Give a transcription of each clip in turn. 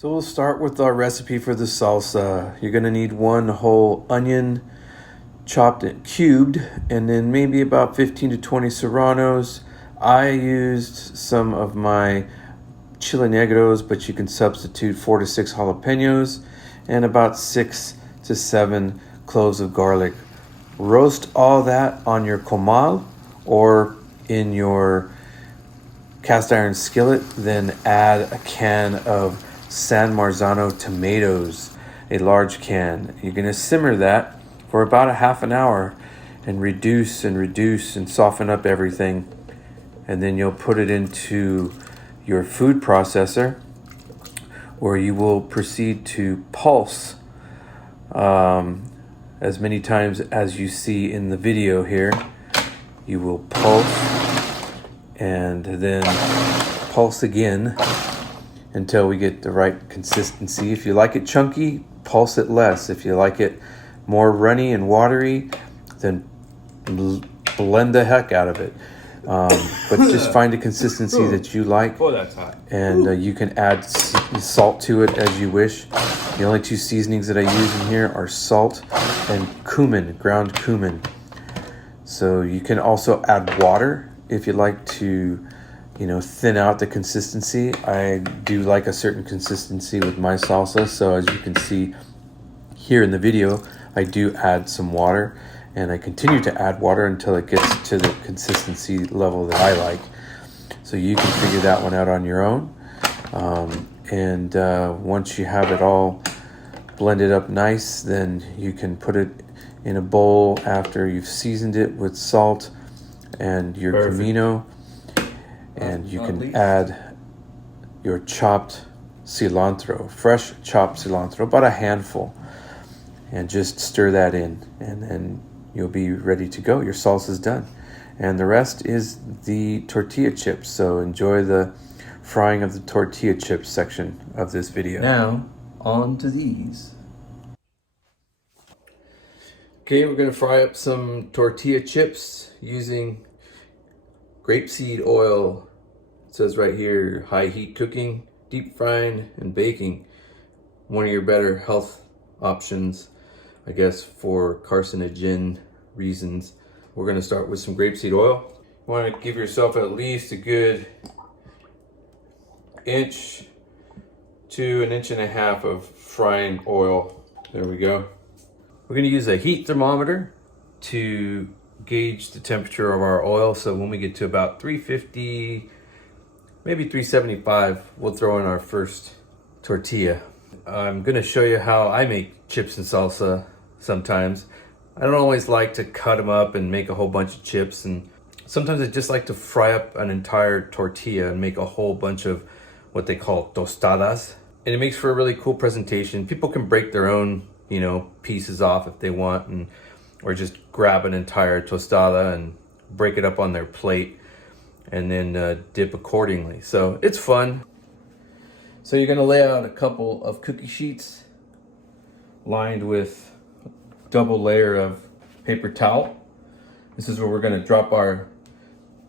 So we'll start with our recipe for the salsa. You're gonna need one whole onion, chopped and cubed, and then maybe about 15 to 20 serranos. I used some of my chili negros, but you can substitute 4 to 6 jalapenos and about 6 to 7 cloves of garlic. Roast all that on your comal or in your cast iron skillet, then add a can of San Marzano tomatoes, a large can. You're going to simmer that for about a half an hour and reduce and soften up everything. And then you'll put it into your food processor, where you will proceed to pulse as many times as you see in the video here. You will pulse and then pulse again until we get the right consistency. If you like it chunky, pulse it less. If you like it more runny and watery, then blend the heck out of it. But just find a consistency that you like. Oh, that's hot. And you can add salt to it as you wish. The only two seasonings that I use in here are salt and cumin, ground cumin. So you can also add water if you like to, thin out the consistency. I do like a certain consistency with my salsa. So as you can see here in the video, I do add some water, and I continue to add water until it gets to the consistency level that I like. So you can figure that one out on your own. And once you have it all blended up nice, then you can put it in a bowl after you've seasoned it with salt and your comino. And you can add your chopped cilantro, fresh chopped cilantro, about a handful, and just stir that in, and then you'll be ready to go. Your salsa's done. And the rest is the tortilla chips. So enjoy the frying of the tortilla chips section of this video. Now, on to these. Okay, we're gonna fry up some tortilla chips using grapeseed oil. It says right here, high heat cooking, deep frying, and baking. One of your better health options, I guess, for carcinogen reasons. We're gonna start with some grapeseed oil. You wanna give yourself at least a good inch to an inch and a half of frying oil. There we go. We're gonna use a heat thermometer to gauge the temperature of our oil. So when we get to about 350, maybe 375, we'll throw in our first tortilla. I'm gonna show you how I make chips and salsa sometimes. I don't always like to cut them up and make a whole bunch of chips, and sometimes I just like to fry up an entire tortilla and make a whole bunch of what they call tostadas. And it makes for a really cool presentation. People can break their own, pieces off if they want, or just grab an entire tostada and break it up on their plate and then dip accordingly. So it's fun. So you're gonna lay out a couple of cookie sheets lined with a double layer of paper towel. This is where we're gonna drop our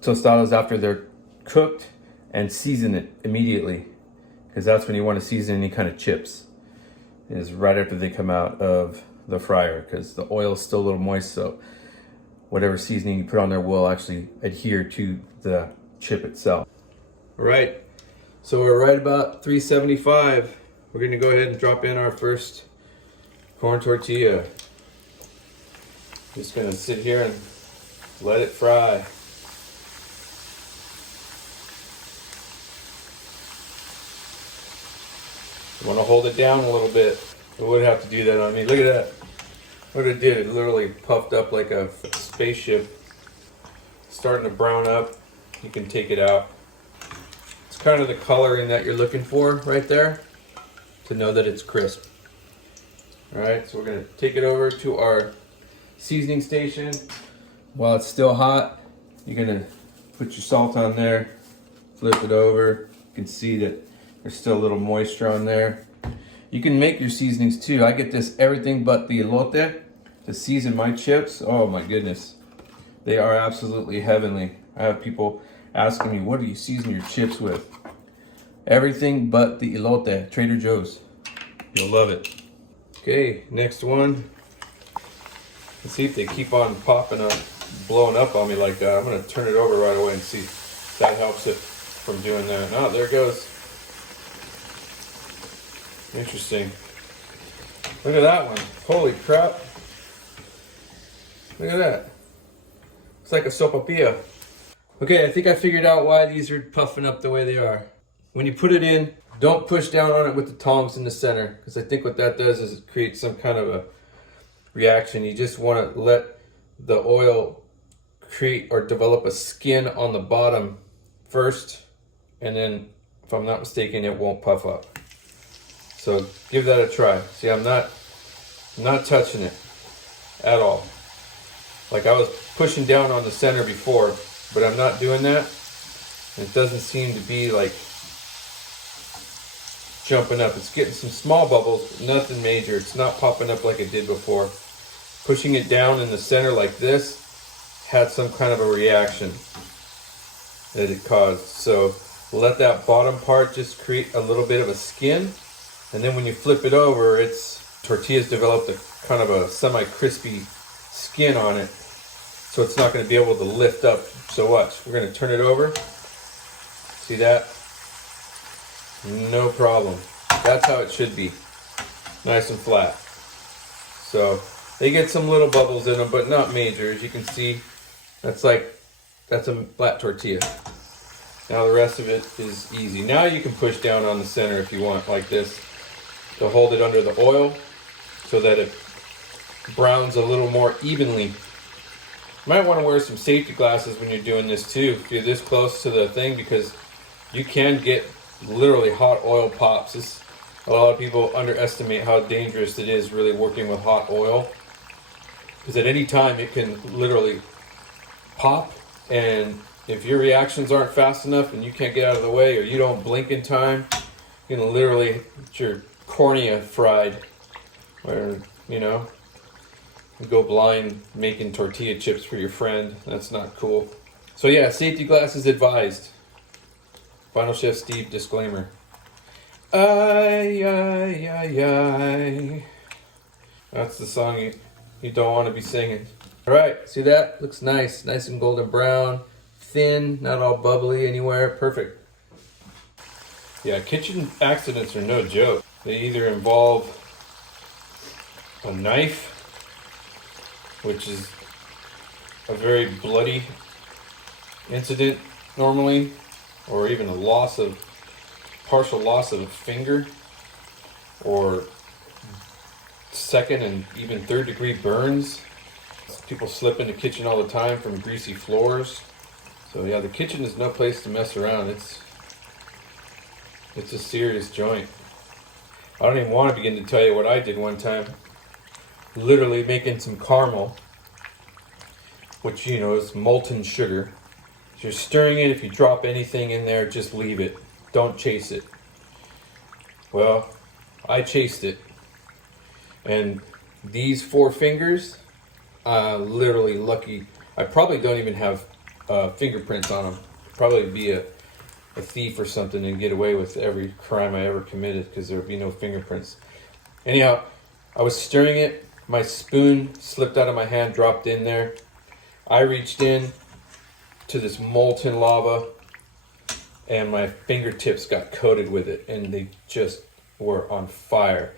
tostadas after they're cooked and season it immediately, because that's when you want to season any kind of chips, is right after they come out of the fryer, because the oil is still a little moist, so whatever seasoning you put on there will actually adhere to the chip itself. All right, so we're right about 375. We're gonna go ahead and drop in our first corn tortilla. Just gonna sit here and let it fry. You wanna hold it down a little bit. We wouldn't have to do that on me. Look at that. What it did, it literally puffed up like a spaceship. Starting to brown up. You can take it out. It's kind of the coloring that you're looking for right there to know that it's crisp. All right, so we're gonna take it over to our seasoning station. While it's still hot, you're gonna put your salt on there, flip it over. You can see that there's still a little moisture on there. You can make your seasonings too. I get this everything but the elote to season my chips. Oh my goodness. They are absolutely heavenly. I have people asking me, what do you season your chips with? Everything but the elote, Trader Joe's. You'll love it. Okay, next one. Let's see if they keep on popping up, blowing up on me like that. I'm gonna turn it over right away and see if that helps it from doing that. Oh, there it goes. Interesting. Look at that one. Holy crap. Look at that. It's like a sopapilla. Okay, I think I figured out why these are puffing up the way they are. When you put it in, don't push down on it with the tongs in the center, because I think what that does is it creates some kind of a reaction. You just want to let the oil create or develop a skin on the bottom first, and then, if I'm not mistaken, it won't puff up. So give that a try. See, I'm not touching it at all. Like I was pushing down on the center before, but I'm not doing that. It doesn't seem to be like jumping up. It's getting some small bubbles, but nothing major. It's not popping up like it did before. Pushing it down in the center like this had some kind of a reaction that it caused. So let that bottom part just create a little bit of a skin. And then when you flip it over, tortilla's developed a kind of a semi-crispy skin on it. So it's not going to be able to lift up so much. We're going to turn it over. See that? No problem. That's how it should be. Nice and flat. So they get some little bubbles in them, but not major. As you can see, that's a flat tortilla. Now the rest of it is easy. Now you can push down on the center if you want, like this, to hold it under the oil so that it browns a little more evenly. You might want to wear some safety glasses when you're doing this too, if you're this close to the thing, because you can get literally hot oil pops. A lot of people underestimate how dangerous it is really working with hot oil, because at any time it can literally pop, and if your reactions aren't fast enough and you can't get out of the way, or you don't blink in time, you can literally get your cornea fried, where you go blind making tortilla chips for your friend. That's not cool. So yeah, safety glasses advised. Final Chef Steve disclaimer. Ay, ay, ay, ay. That's the song you don't want to be singing. All right, see that? Looks nice. Nice and golden brown. Thin, not all bubbly anywhere. Perfect. Yeah, kitchen accidents are no joke. They either involve a knife, which is a very bloody incident normally, or even a partial loss of a finger, or second and even third degree burns. People slip in the kitchen all the time from greasy floors. So yeah, the kitchen is no place to mess around. It's a serious joint. I don't even want to begin to tell you what I did one time. Literally making some caramel, which is molten sugar. So you're stirring it. If you drop anything in there, just leave it. Don't chase it. Well, I chased it. And these 4 fingers, literally lucky. I probably don't even have fingerprints on them. Probably be a thief or something and get away with every crime I ever committed, because there would be no fingerprints. Anyhow, I was stirring it. My spoon slipped out of my hand, dropped in there. I reached in to this molten lava, and my fingertips got coated with it, and they just were on fire.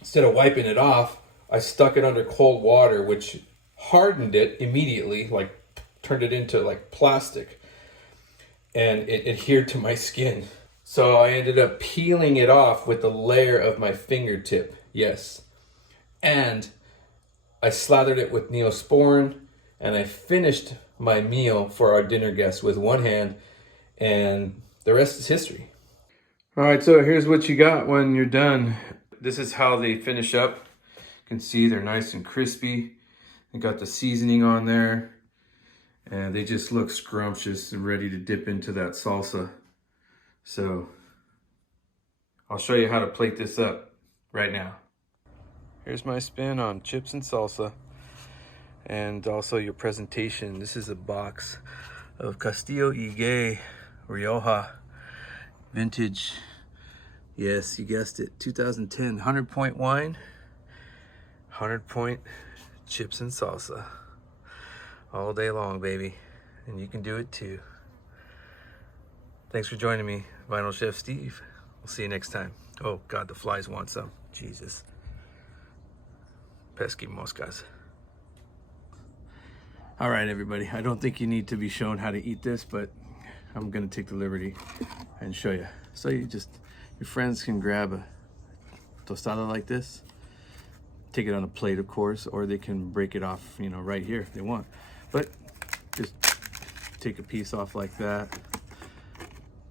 Instead of wiping it off, I stuck it under cold water, which hardened it immediately, like turned it into like plastic, and it adhered to my skin. So I ended up peeling it off with a layer of my fingertip, yes. And I slathered it with Neosporin, and I finished my meal for our dinner guests with one hand, and the rest is history. All right, so here's what you got when you're done. This is how they finish up. You can see they're nice and crispy. They got the seasoning on there, and they just look scrumptious and ready to dip into that salsa. So I'll show you how to plate this up right now. Here's my spin on chips and salsa, and also your presentation. This is a box of Castillo Iguay Rioja, vintage, yes, you guessed it, 2010 100-point wine, 100-point chips and salsa. All day long, baby. And you can do it too. Thanks for joining me, Vinyl Chef Steve. We'll see you next time. Oh God, the flies want some. Jesus. Pesky moscas. All right, everybody. I don't think you need to be shown how to eat this, but I'm gonna take the liberty and show you. So your friends can grab a tostada like this, take it on a plate, of course, or they can break it off, right here if they want. But just take a piece off like that.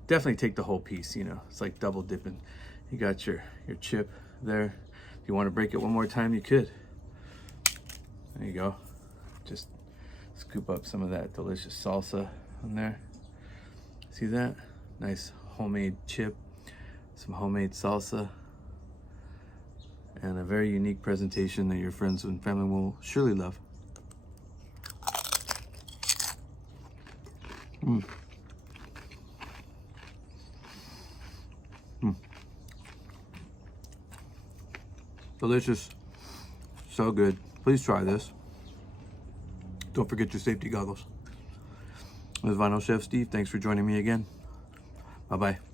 Definitely take the whole piece, it's like double dipping. You got your chip there. If you want to break it one more time, you could. There you go. Just scoop up some of that delicious salsa on there. See that? Nice homemade chip, some homemade salsa, and a very unique presentation that your friends and family will surely love. Delicious, so good. Please try this. Don't forget your safety goggles. This is Vinyl Chef Steve. Thanks for joining me again. Bye-bye.